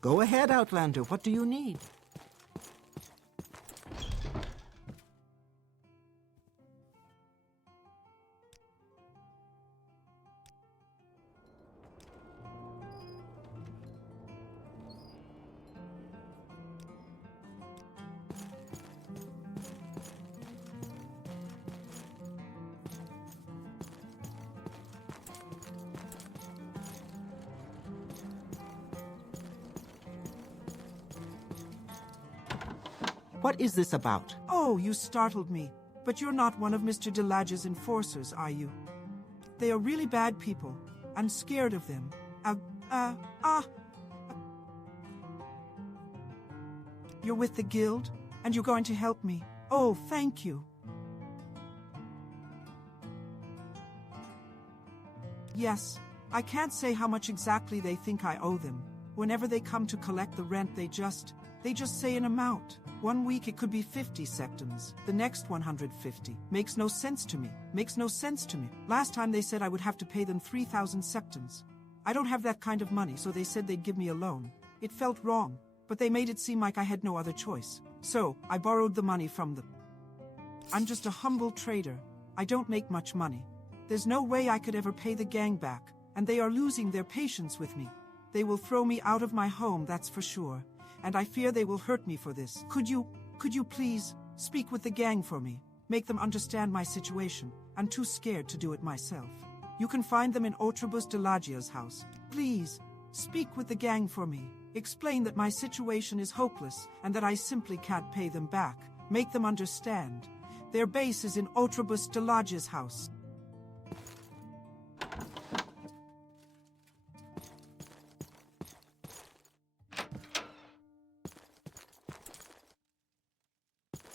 Go ahead, Outlander. What do you need? What is this about? Oh, you startled me. But you're not one of Mr. Delage's enforcers, are you? They are really bad people. I'm scared of them. You're with the guild, and you're going to help me. Oh, thank you. Yes, I can't say how much exactly they think I owe them. Whenever they come to collect the rent, they just say an amount. 1 week it could be 50 septums, the next 150. Makes no sense to me. Last time they said I would have to pay them 3,000 septums. I don't have that kind of money, so they said they'd give me a loan. It felt wrong, but they made it seem like I had no other choice. So, I borrowed the money from them. I'm just a humble trader. I don't make much money. There's no way I could ever pay the gang back, and they are losing their patience with me. They will throw me out of my home, that's for sure. And I fear they will hurt me for this. Could you please speak with the gang for me? Make them understand my situation. I'm too scared to do it myself. You can find them in Otribus Delagia's house. Please, speak with the gang for me. Explain that my situation is hopeless and that I simply can't pay them back. Make them understand. Their base is in Otribus Delagia's house.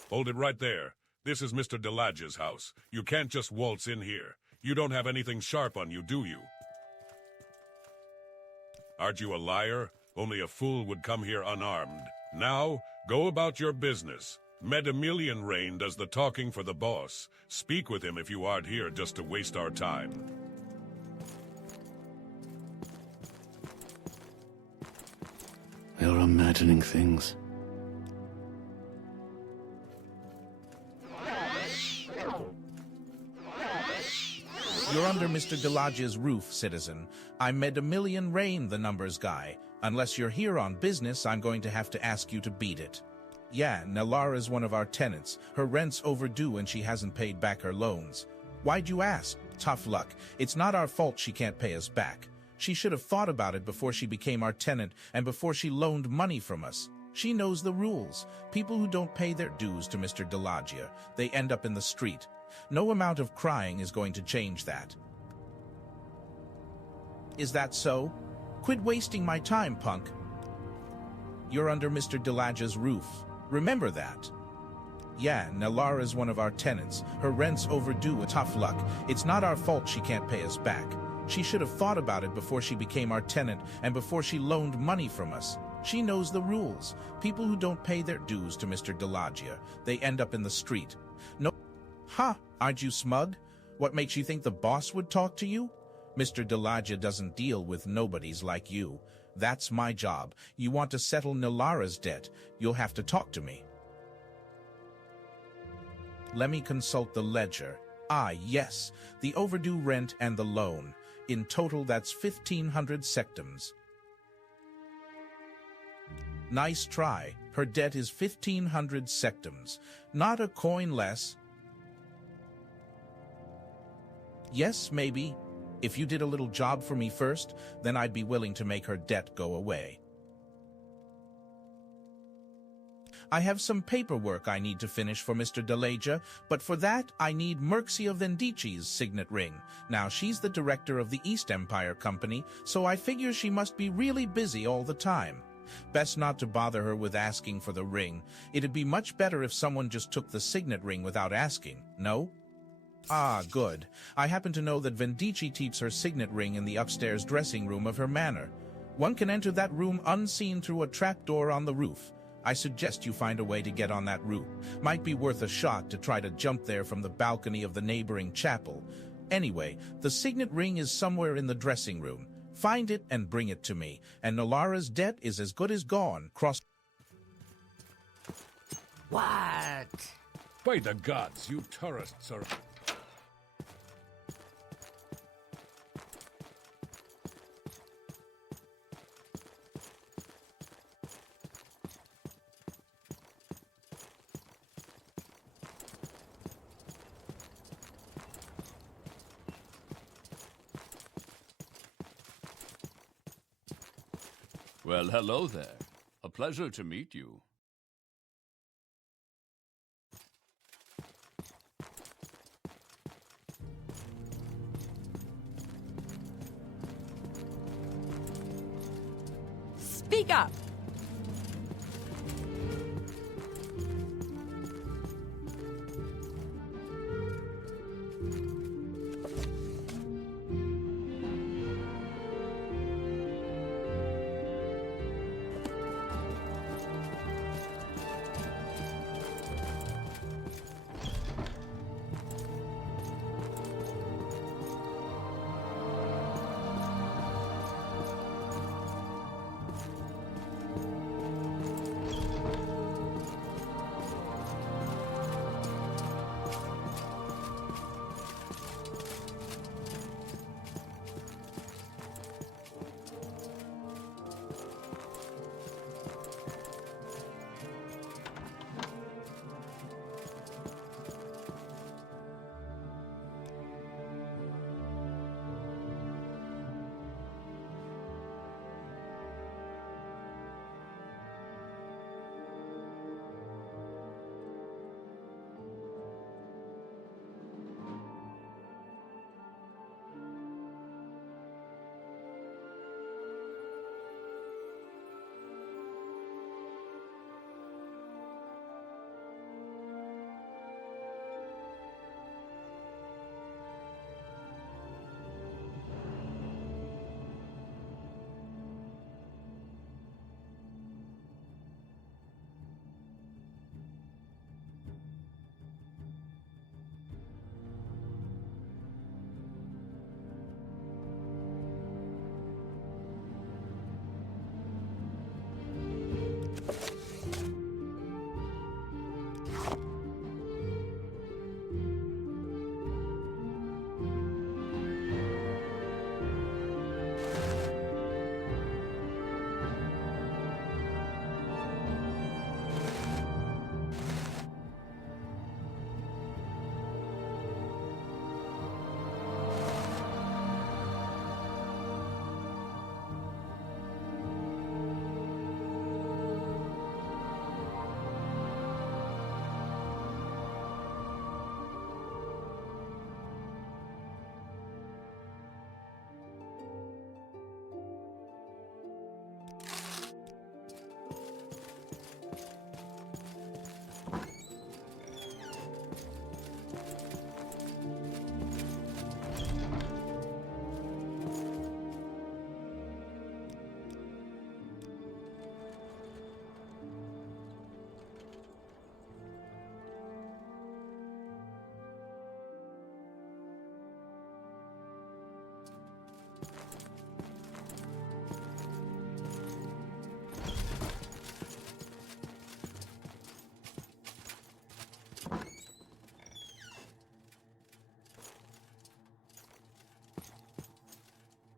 Hold it right there. This is Mr. Delage's house. You can't just waltz in here. You don't have anything sharp on you, do you? Aren't you a liar? Only a fool would come here unarmed. Now, go about your business. Medemilian Rain does the talking for the boss. Speak with him if you aren't here just to waste our time. You're imagining things. You're under Mr. Delage's roof, citizen. I'm Medemilian Rain, the numbers guy. Unless you're here on business, I'm going to have to ask you to beat it. Yeah, Nellara's one of our tenants. Her rent's overdue and she hasn't paid back her loans. Why'd you ask? Tough luck. It's not our fault she can't pay us back. She should have thought about it before she became our tenant and before she loaned money from us. She knows the rules. People who don't pay their dues to Mr. Delagia, they end up in the street. No amount of crying is going to change that. Is that so? Quit wasting my time, punk. You're under Mr. Delagia's roof. Remember that. Yeah, Nellara's one of our tenants. Her rent's overdue. Tough luck. It's not our fault she can't pay us back. She should have thought about it before she became our tenant and before she loaned money from us. She knows the rules. People who don't pay their dues to Mr. Delagia, they end up in the street. No. Ha! Aren't you smug? What makes you think the boss would talk to you? Mr. Delagia doesn't deal with nobodies like you. That's my job. You want to settle Nellara's debt, you'll have to talk to me. Let me consult the ledger. Ah, yes, the overdue rent and the loan. In total, that's 1,500 sectums. Nice try. Her debt is 1,500 sectums. Not a coin less. Yes, maybe. If you did a little job for me first, then I'd be willing to make her debt go away. I have some paperwork I need to finish for Mr. Delagia, but for that I need Merxia Vendici's signet ring. Now, she's the director of the East Empire Company, so I figure she must be really busy all the time. Best not to bother her with asking for the ring. It'd be much better if someone just took the signet ring without asking, no? Ah, good. I happen to know that Vendici keeps her signet ring in the upstairs dressing room of her manor. One can enter that room unseen through a trapdoor on the roof. I suggest you find a way to get on that roof. Might be worth a shot to try to jump there from the balcony of the neighboring chapel. Anyway, the signet ring is somewhere in the dressing room. Find it and bring it to me, and Nolara's debt is as good as gone. What? By the gods, you tourists are... Well, hello there. A pleasure to meet you. Speak up!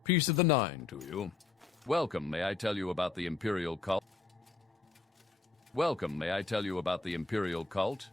Peace of the Nine to you. Welcome, may I tell you about the Imperial cult? Welcome, may I tell you about the Imperial cult?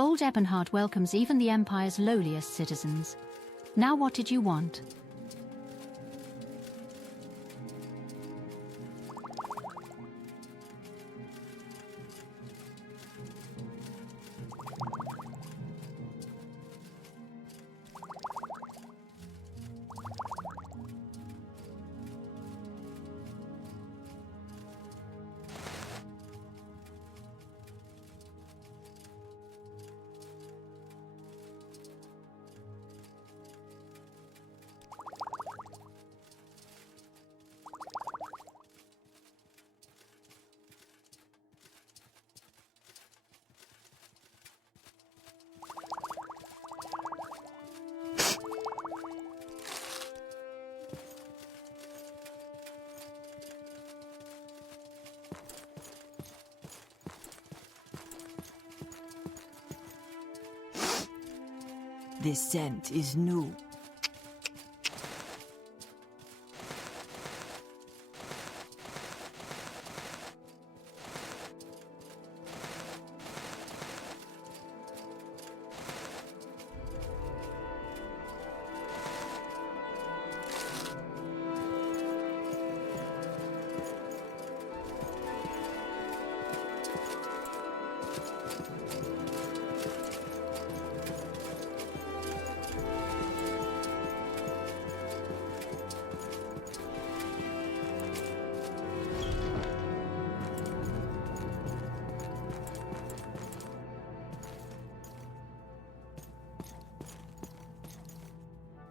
Old Ebonheart welcomes even the Empire's lowliest citizens. Now what did you want? This scent is new.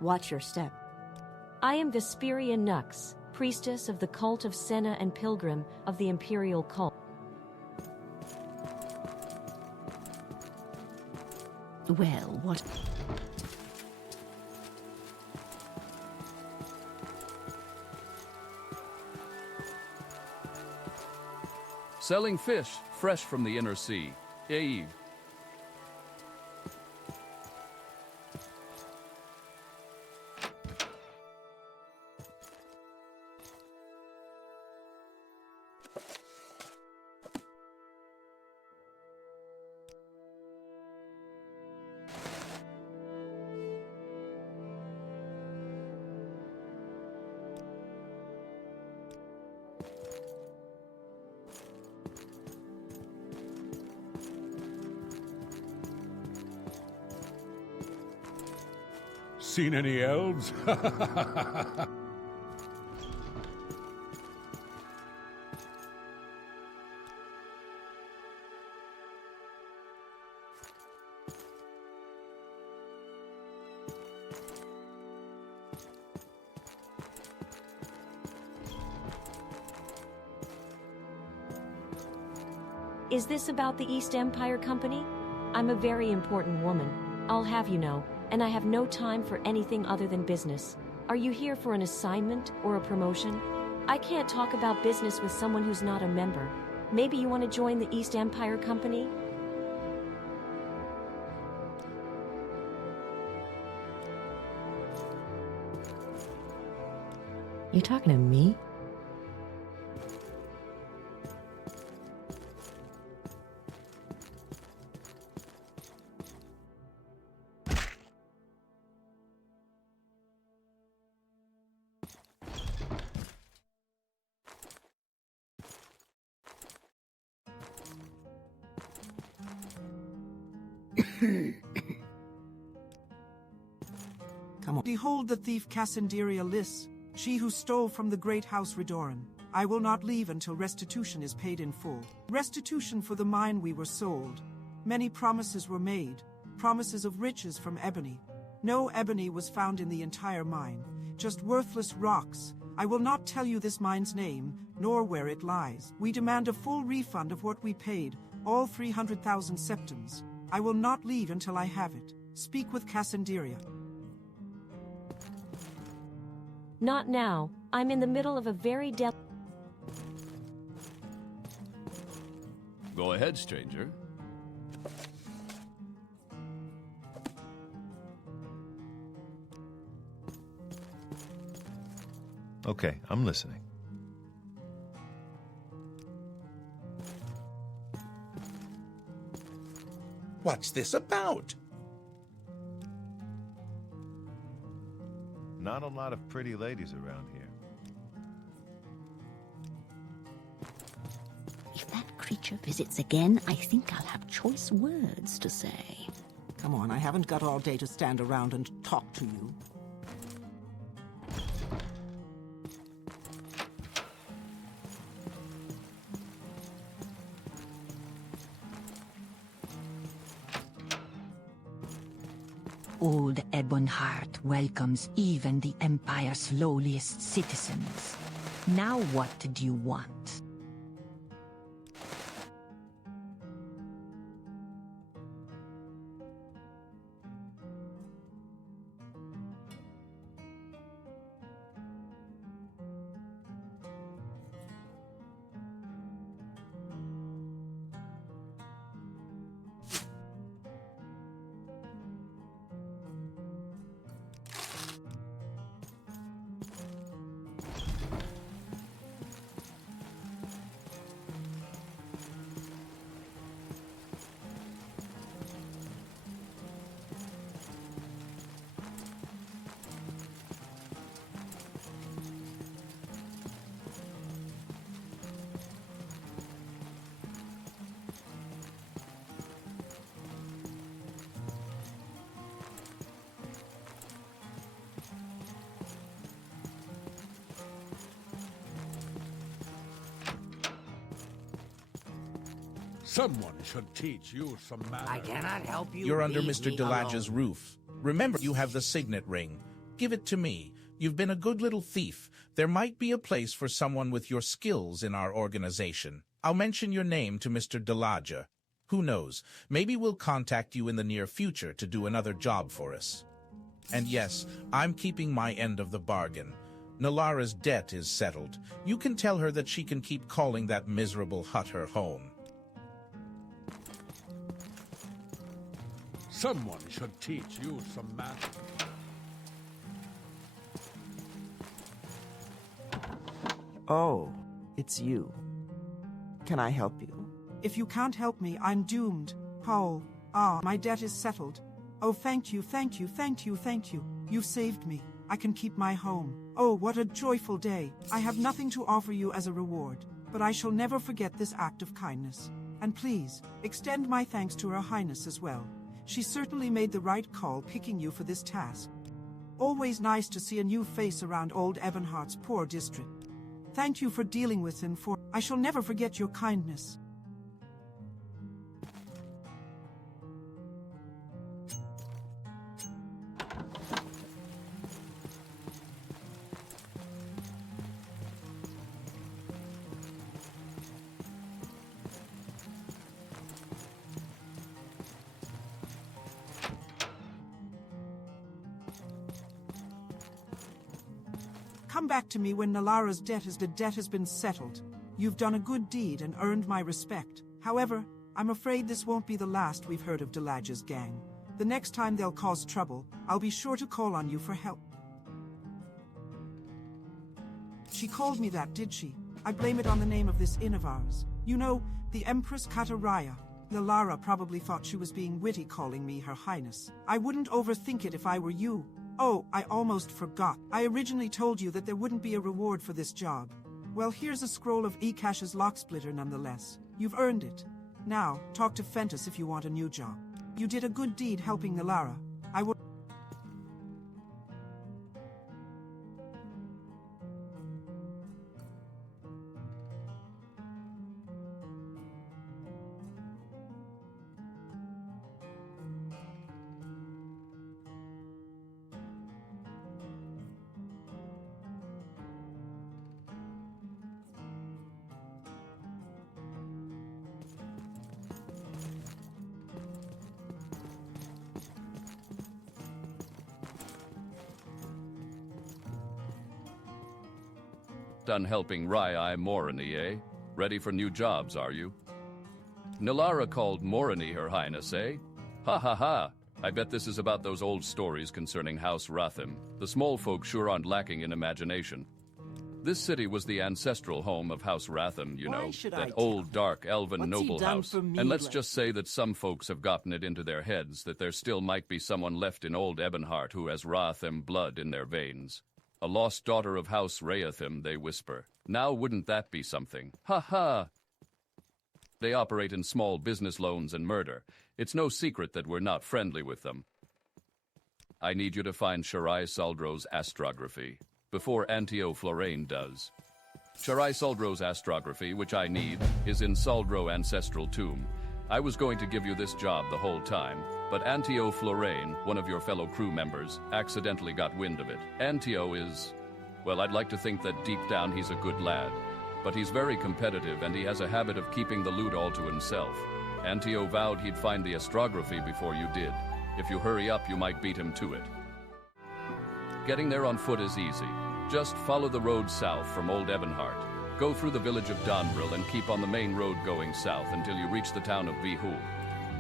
Watch your step. I am Vesperia Nux, priestess of the cult of Senna and pilgrim of the Imperial cult. Well, what? Selling fish fresh from the inner sea. Eve. Seen any elves? Is this about the East Empire Company? I'm a very important woman, I'll have you know, and I have no time for anything other than business. Are you here for an assignment or a promotion? I can't talk about business with someone who's not a member. Maybe you want to join the East Empire Company? You talking to me? Come on. Behold the thief Cassanderia Lys, she who stole from the great house Redoran. I will not leave until restitution is paid in full. Restitution for the mine we were sold. Many promises were made, promises of riches from ebony. No ebony was found in the entire mine, just worthless rocks. I will not tell you this mine's name, nor where it lies. We demand a full refund of what we paid, all 300,000 septums. I will not leave until I have it. Speak with Cassanderia. Not now. I'm in the middle of a very Go ahead, stranger. Okay, I'm listening. What's this about? Not a lot of pretty ladies around here. If that creature visits again, I think I'll have choice words to say. Come on, I haven't got all day to stand around and talk to you. Old Ebonheart welcomes even the Empire's lowliest citizens. Now what do you want? Someone should teach you some manners. I cannot help you. You're under Leave Mr. me Delage's alone. roof. Remember, you have the signet ring. Give it to me. You've been a good little thief. There might be a place for someone with your skills in our organization. I'll mention your name to Mr. Delage. Who knows, maybe we'll contact you in the near future to do another job for us. And yes, I'm keeping my end of the bargain. Nalara's debt is settled. You can tell her that she can keep calling that miserable hut her home. Someone should teach you some manners. Oh, it's you. Can I help you? If you can't help me, I'm doomed. Paul, my debt is settled. Oh, thank you, thank you, thank you, thank you. You've saved me. I can keep my home. Oh, what a joyful day. I have nothing to offer you as a reward, but I shall never forget this act of kindness. And please, extend my thanks to Her Highness as well. She certainly made the right call picking you for this task. Always nice to see a new face around old Ebonheart's poor district. Thank you for dealing with him, for I shall never forget your kindness. Come back to me when Nalara's debt has been settled. You've done a good deed and earned my respect. However, I'm afraid this won't be the last we've heard of Delage's gang. The next time they'll cause trouble, I'll be sure to call on you for help. She called me that, did she? I blame it on the name of this inn of ours. You know, the Empress Kataraya. Nalara probably thought she was being witty calling me Her Highness. I wouldn't overthink it if I were you. Oh, I almost forgot. I originally told you that there wouldn't be a reward for this job. Well, here's a scroll of Ekash's Locksplitter nonetheless. You've earned it. Now, talk to Fentus if you want a new job. You did a good deed helping Nalara. I will... Done helping Rai Moroni, eh? Ready for new jobs, are you? Nalara called Moroni Her Highness, eh? Ha ha ha! I bet this is about those old stories concerning House Rathim. The small folk sure aren't lacking in imagination. This city was the ancestral home of House Ratham, you Why know, should that I old, tell? dark, elven What's he noble done house. for me And let's lately? just say that some folks have gotten it into their heads that there still might be someone left in old Ebonheart who has Ratham blood in their veins. A lost daughter of House Ratham, they whisper. Now wouldn't that be something? Ha ha! They operate in small business loans and murder. It's no secret that we're not friendly with them. I need you to find Sharai Saldro's astrography before Antio Florane does. Sharai Saldro's astrography, which I need, is in Saldro Ancestral Tomb. I was going to give you this job the whole time, but Antio Florane, one of your fellow crew members, accidentally got wind of it. Antio is... well, I'd like to think that deep down he's a good lad. But he's very competitive and he has a habit of keeping the loot all to himself. Antio vowed he'd find the astrography before you did. If you hurry up, you might beat him to it. Getting there on foot is easy. Just follow the road south from Old Ebonheart. Go through the village of Donbril and keep on the main road going south until you reach the town of Vihul.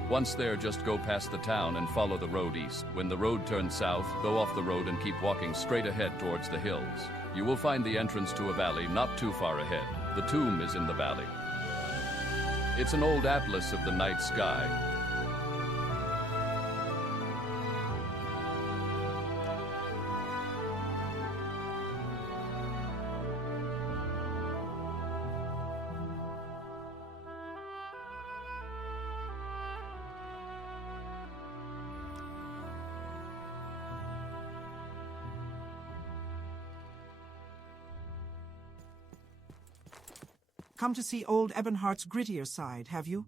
Once there, just go past the town and follow the road east. When the road turns south, go off the road and keep walking straight ahead towards the hills. You will find the entrance to a valley not too far ahead. The tomb is in the valley. It's an old atlas of the night sky. Come to see old Ebonheart's grittier side, have you?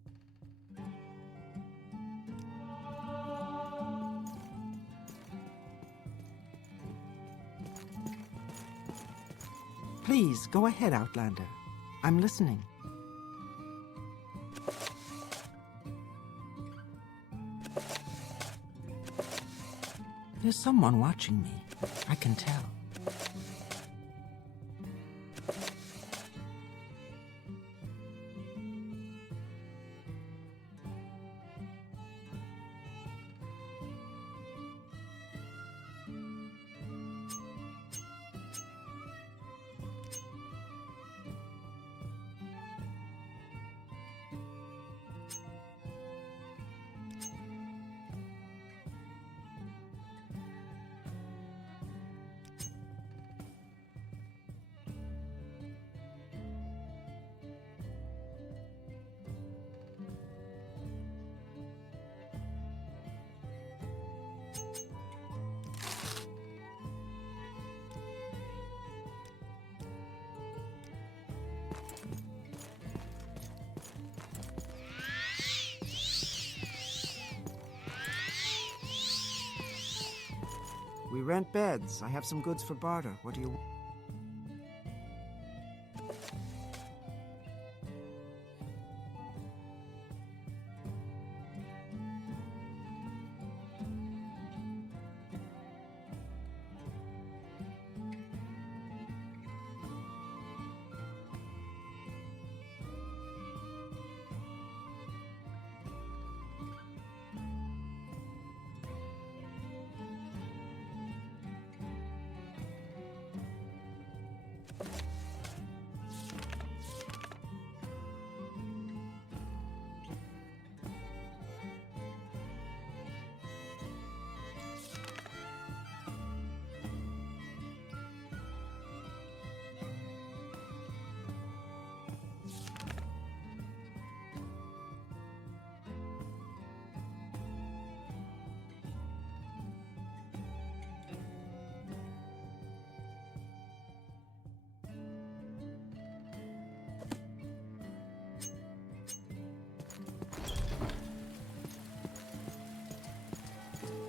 Please, go ahead, Outlander. I'm listening. There's someone watching me. I can tell. We rent beds. I have some goods for barter. What do you...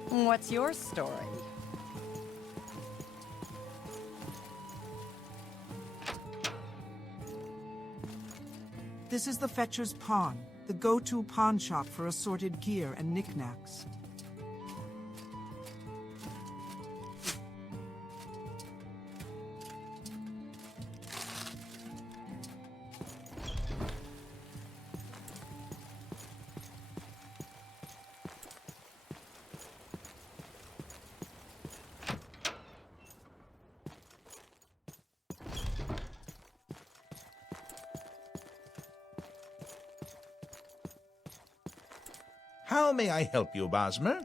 What's your story? This is the Fetcher's Pawn, the go-to pawn shop for assorted gear and knickknacks. How may I help you, Bosmer?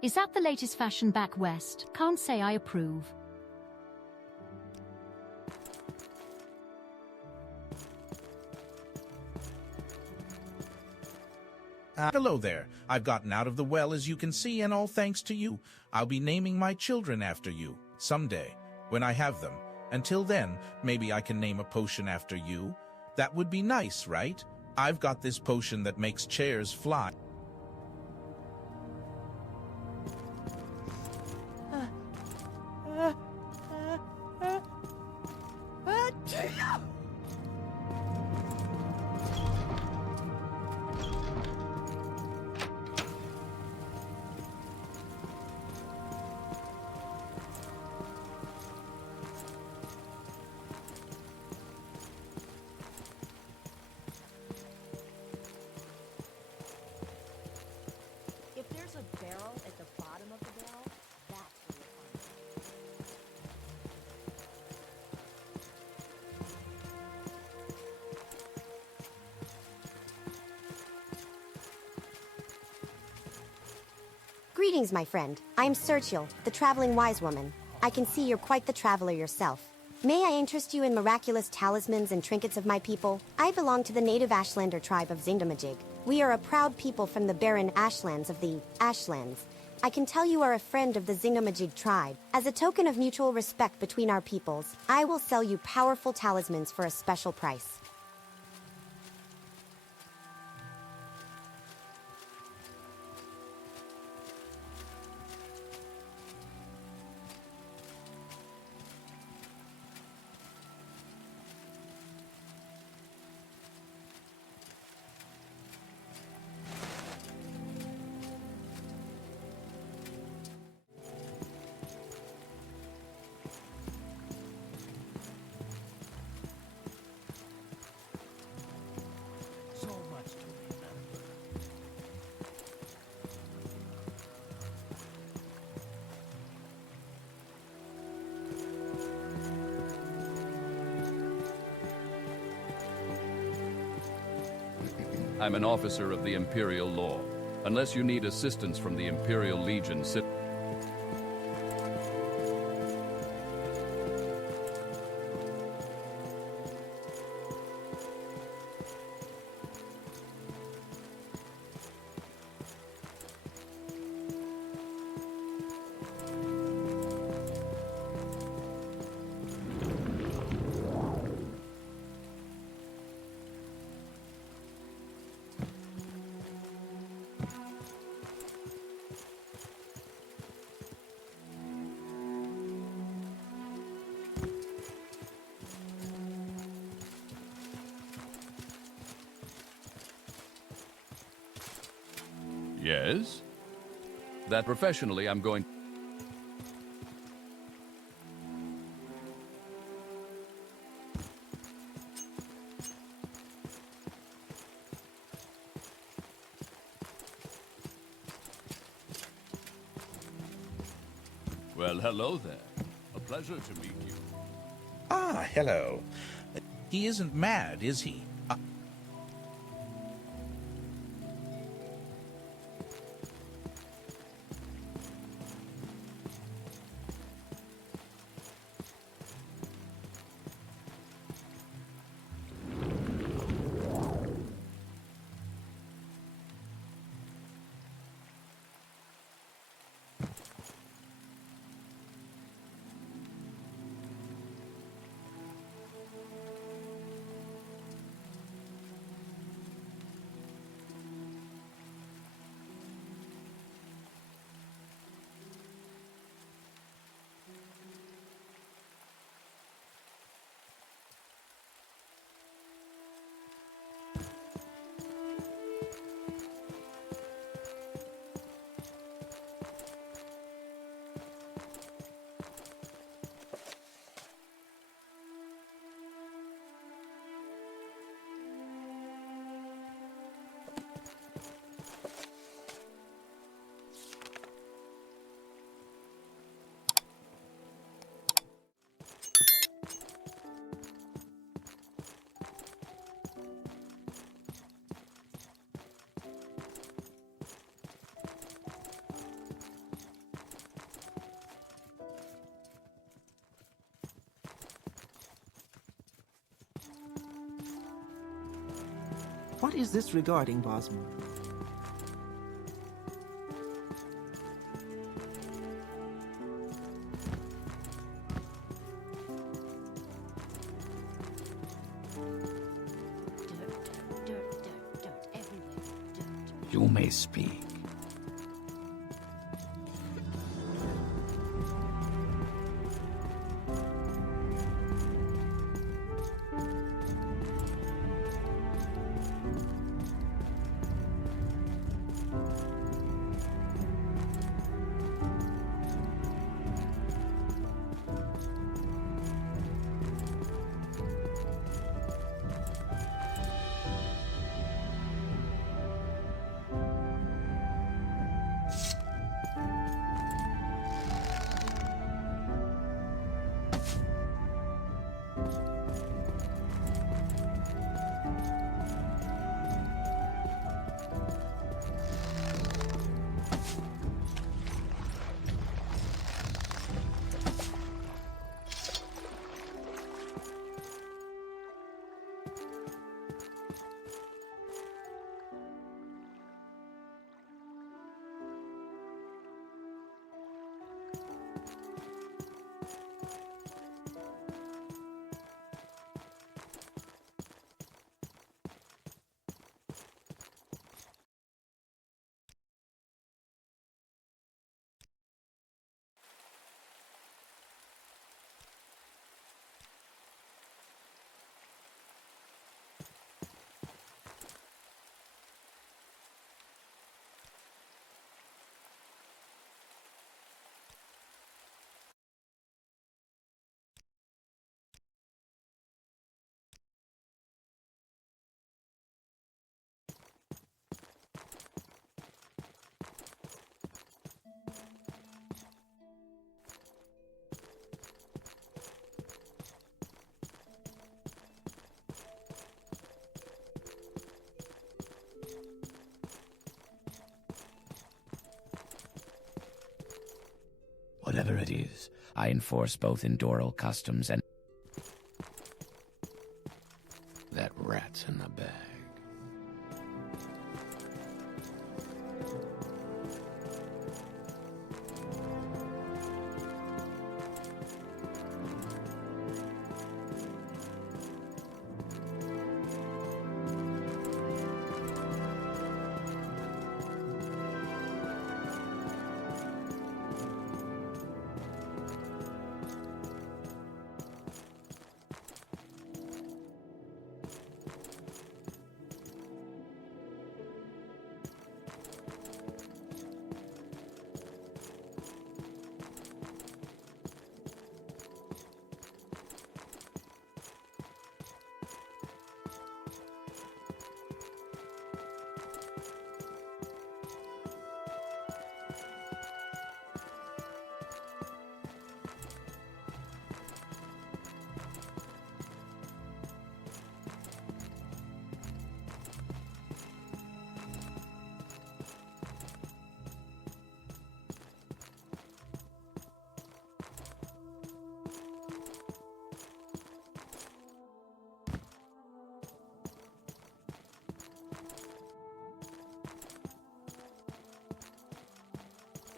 Is that the latest fashion back west? Can't say I approve. Hello there. I've gotten out of the well, as you can see, and all thanks to you. I'll be naming my children after you, someday, when I have them. Until then, maybe I can name a potion after you. That would be nice, right? I've got this potion that makes chairs fly. If there's a barrel at the bottom of the barrel, that's where you'll find it. Greetings, my friend. I am Sertiel, the traveling wise woman. I can see you're quite the traveler yourself. May I interest you in miraculous talismans and trinkets of my people? I belong to the native Ashlander tribe of Zingamajig. We are a proud people from the barren Ashlands of the Ashlands. I can tell you are a friend of the Zingamajig tribe. As a token of mutual respect between our peoples, I will sell you powerful talismans for a special price. So much to remember. I'm an officer of the Imperial Law. Unless you need assistance from the Imperial Legion, sit. Yes? That professionally I'm going... Well, hello there. A pleasure to meet you. Ah, hello. He isn't mad, is he? What is this regarding, Bosman? Dirt everywhere. You may speak. Whatever it is, I enforce both Endoral customs and... That rat's in the bag.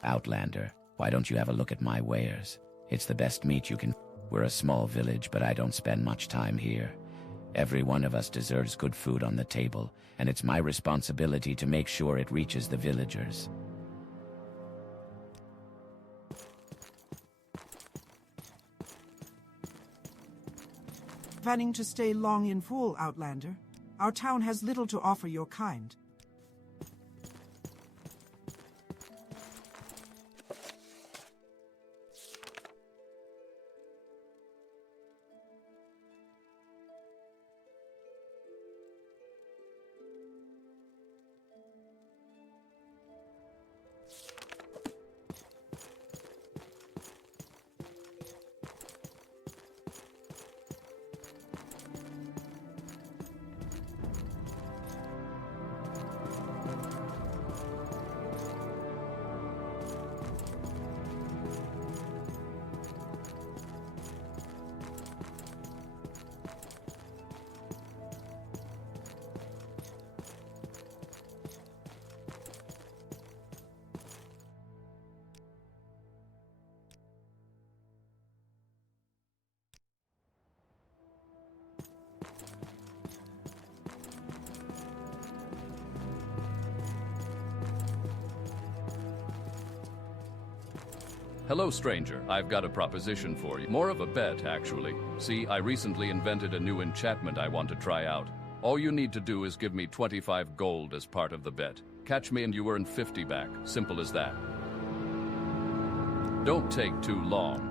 Outlander, why don't you have a look at my wares? It's the best meat you can... We're a small village, but I don't spend much time here. Every one of us deserves good food on the table, and it's my responsibility to make sure it reaches the villagers. Planning to stay long in Fool, Outlander? Our town has little to offer your kind. Hello, stranger. I've got a proposition for you. More of a bet, actually. See, I recently invented a new enchantment I want to try out. All you need to do is give me 25 gold as part of the bet. Catch me and you earn 50 back. Simple as that. Don't take too long.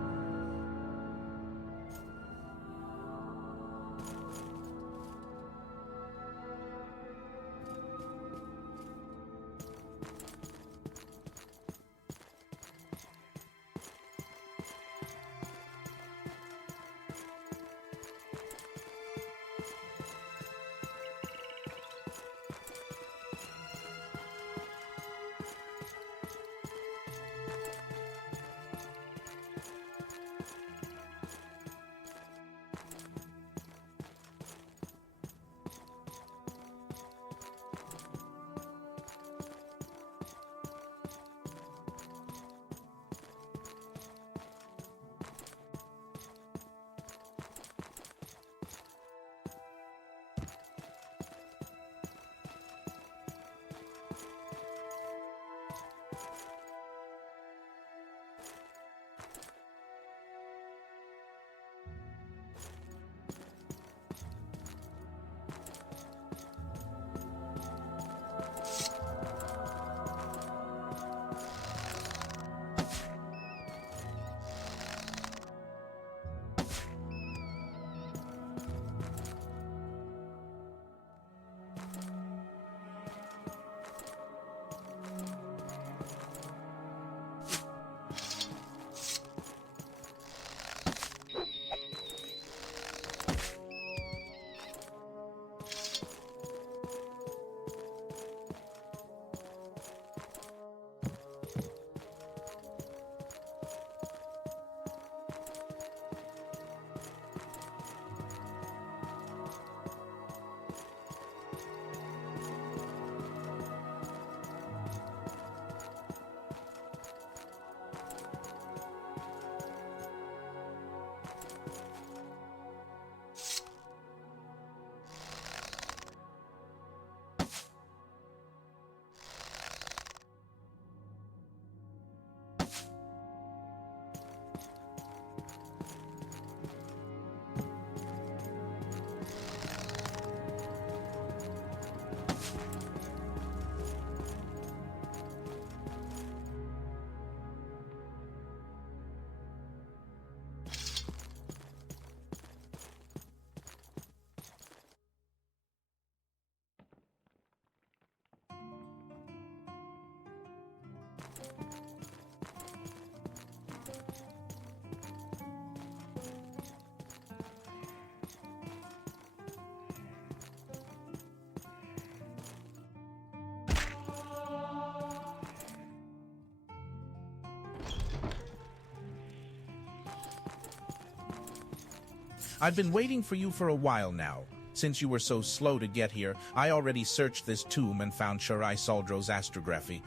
I've been waiting for you for a while now. Since you were so slow to get here, I already searched this tomb and found Sharai Saldro's astrography.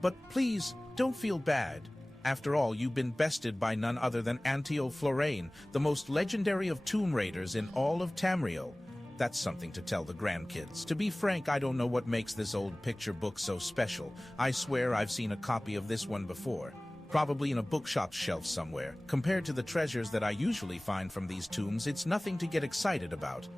But please, don't feel bad. After all, you've been bested by none other than Antio Florain, the most legendary of tomb raiders in all of Tamriel. That's something to tell the grandkids. To be frank, I don't know what makes this old picture book so special. I swear I've seen a copy of this one before. Probably in a bookshop shelf somewhere. Compared to the treasures that I usually find from these tombs, it's nothing to get excited about.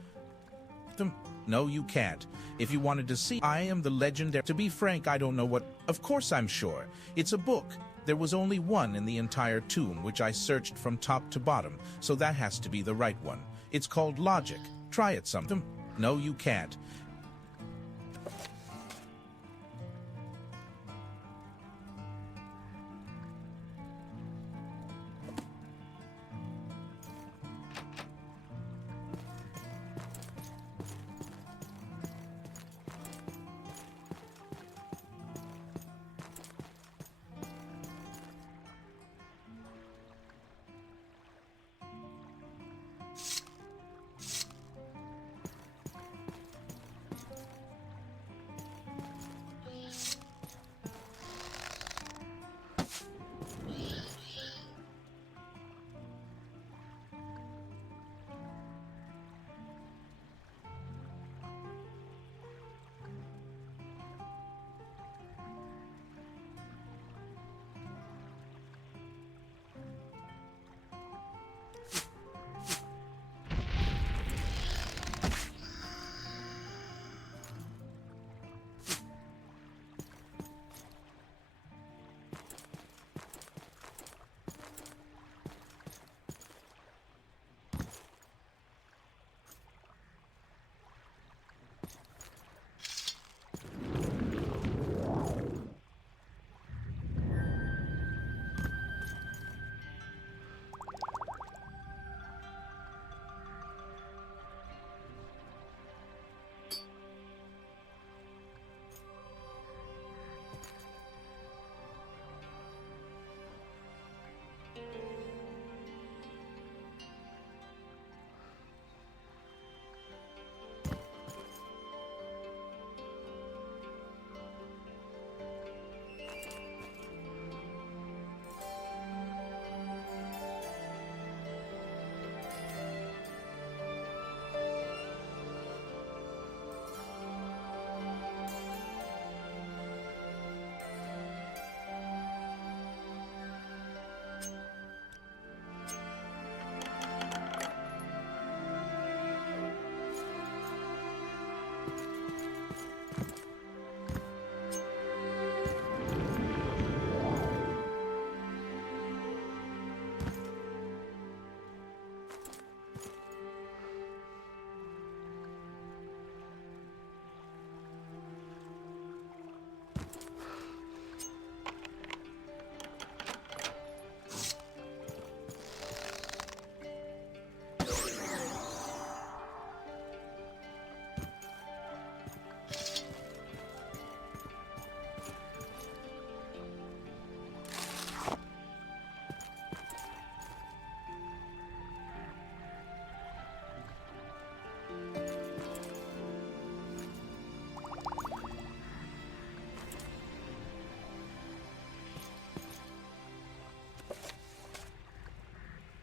No, you can't. If you wanted to see, I am the legendary... To be frank, I don't know what... Of course I'm sure. It's a book. There was only one in the entire tomb, which I searched from top to bottom, so that has to be the right one. It's called Logic. Try it sometime. No, you can't.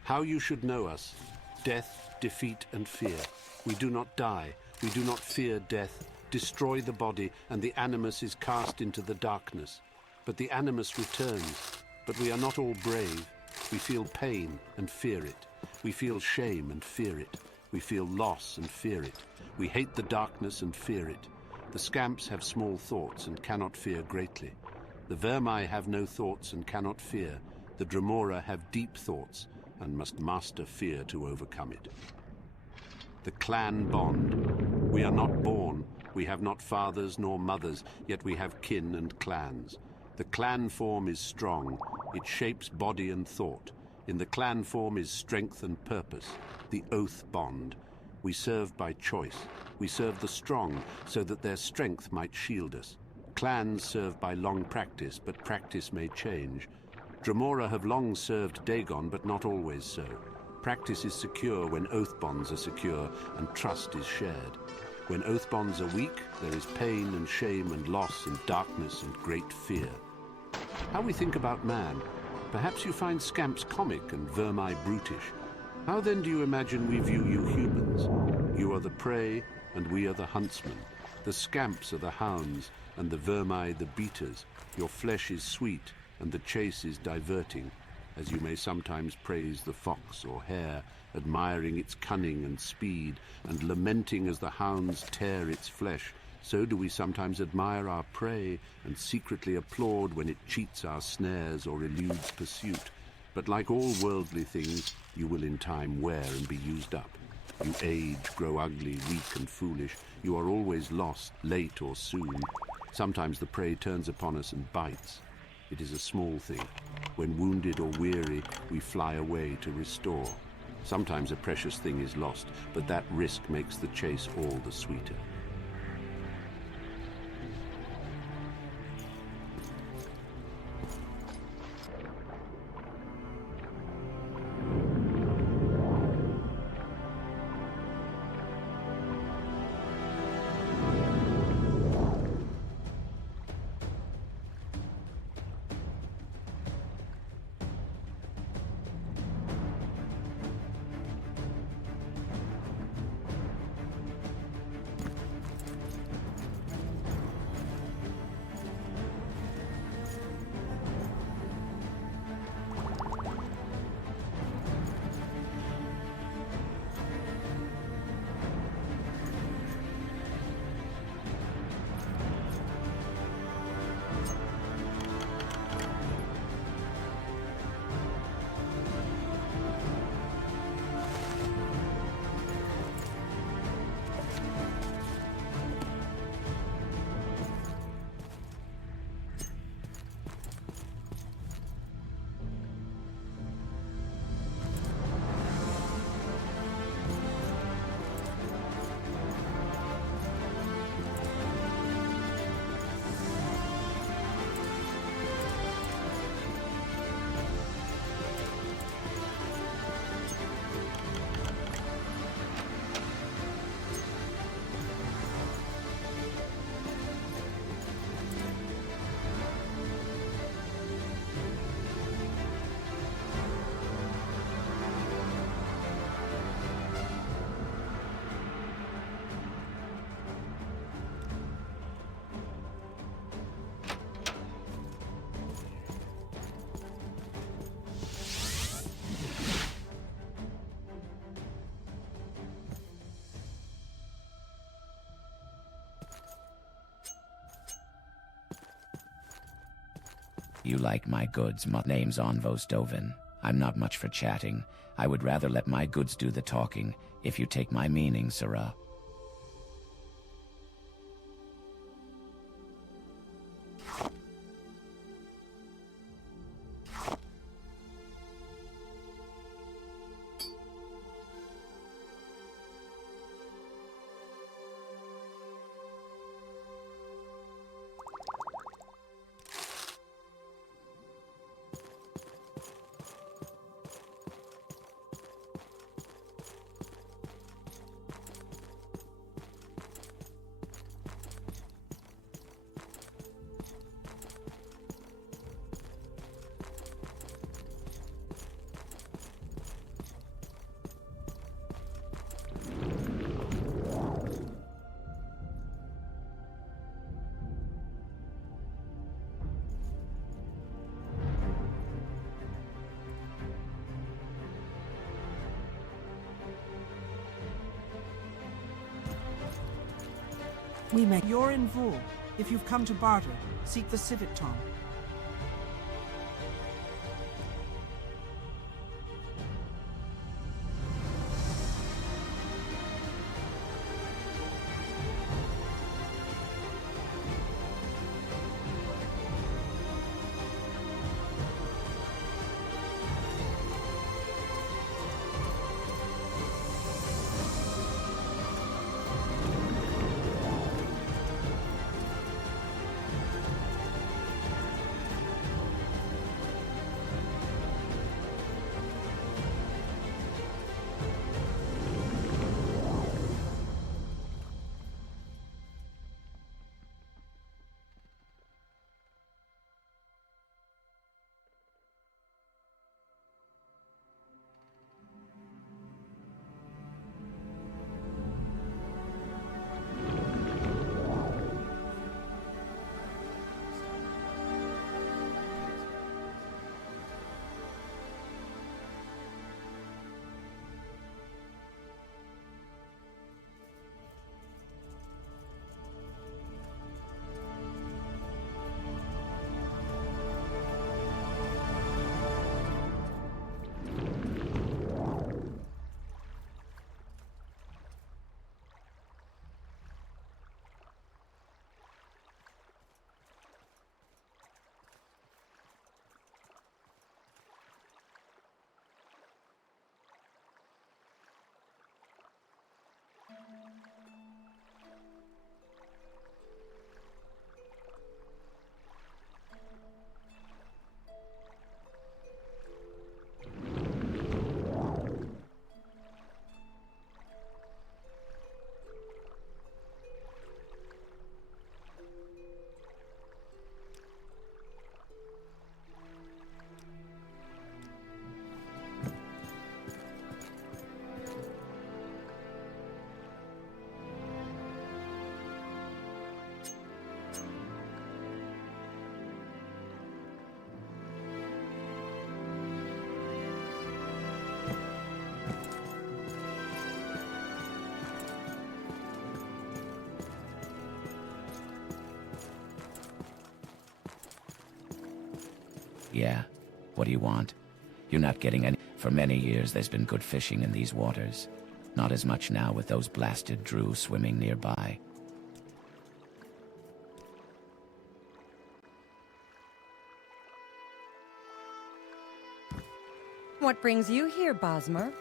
How you should know us. Death, defeat, and fear. We do not die. We do not fear death. Destroy the body, and the animus is cast into the darkness. But the animus returns. But we are not all brave. We feel pain and fear it. We feel shame and fear it. We feel loss and fear it. We hate the darkness and fear it. The scamps have small thoughts and cannot fear greatly. The vermi have no thoughts and cannot fear. The Dremora have deep thoughts and must master fear to overcome it. The clan bond. We are not born. We have not fathers nor mothers, yet we have kin and clans. The clan form is strong. It shapes body and thought. In the clan form is strength and purpose, the oath bond. We serve by choice. We serve the strong so that their strength might shield us. Clans serve by long practice, but practice may change. Dremora have long served Dagon, but not always so. Practice is secure when oath bonds are secure and trust is shared. When oath bonds are weak, there is pain and shame and loss and darkness and great fear. How we think about man. Perhaps you find scamps comic and vermi brutish. How then do you imagine we view you humans? You are the prey, and we are the huntsmen. The scamps are the hounds, and the vermi the beaters. Your flesh is sweet, and the chase is diverting, as you may sometimes praise the fox or hare, admiring its cunning and speed, and lamenting as the hounds tear its flesh. So do we sometimes admire our prey and secretly applaud when it cheats our snares or eludes pursuit. But like all worldly things, you will in time wear and be used up. You age, grow ugly, weak and foolish. You are always lost, late or soon. Sometimes the prey turns upon us and bites. It is a small thing. When wounded or weary, we fly away to restore. Sometimes a precious thing is lost, but that risk makes the chase all the sweeter. You like my goods, my name's on Vostoven. I'm not much for chatting. I would rather let my goods do the talking, if you take my meaning, sirrah. We may. You're in Vul. If you've come to barter, seek the civet tongue. Yeah? What do you want? You're not getting any. For many years there's been good fishing in these waters. Not as much now with those blasted Drew swimming nearby. What brings you here, Bosmer?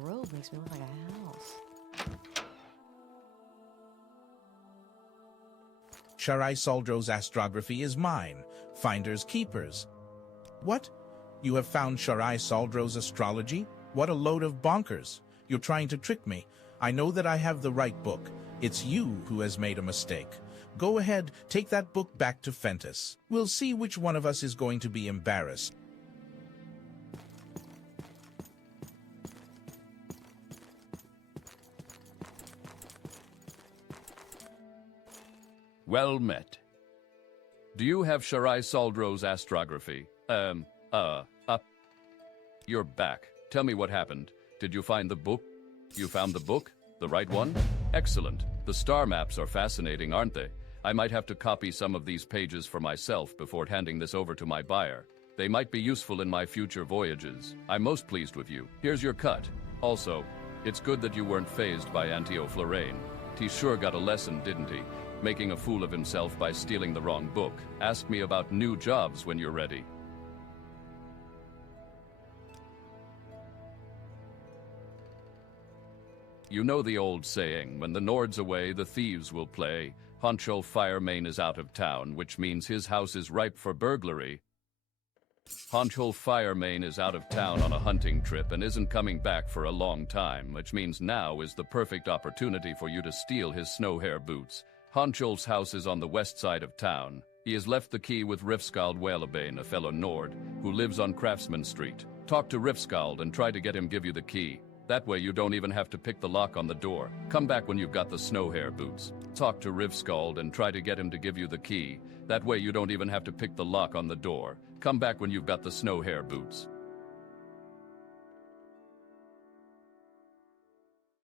Robe makes me look like a house. Sharai Saldro's astrography is mine, finders keepers. What? You have found Sharai Saldro's astrology? What a load of bonkers. You're trying to trick me. I know that I have the right book. It's you who has made a mistake. Go ahead, take that book back to Fentis. We'll see which one of us is going to be embarrassed. Well met. Do you have Sharai Saldro's astrography? You're back. Tell me what happened. Did you find the book? You found the book? The right one? Excellent. The star maps are fascinating, aren't they? I might have to copy some of these pages for myself before handing this over to my buyer. They might be useful in my future voyages. I'm most pleased with you. Here's your cut. Also, it's good that you weren't fazed by Antio Florane. He sure got a lesson, didn't he? Making a fool of himself by stealing the wrong book. Ask me about new jobs when you're ready. You know the old saying, when the Nord's away, the thieves will play. Honcho Firemane is out of town, which means his house is ripe for burglary. Honcho Firemane is out of town on a hunting trip and isn't coming back for a long time, which means now is the perfect opportunity for you to steal his snow hair boots. Honchol's house is on the west side of town. He has left the key with Rifskald Whalebane, a fellow Nord, who lives on Craftsman Street. Talk to Rifskald and try to get him give you the key. That way you don't even have to pick the lock on the door. Come back when you've got the snow hair boots. Talk to Rifskald and try to get him to give you the key. That way you don't even have to pick the lock on the door. Come back when you've got the snow hair boots.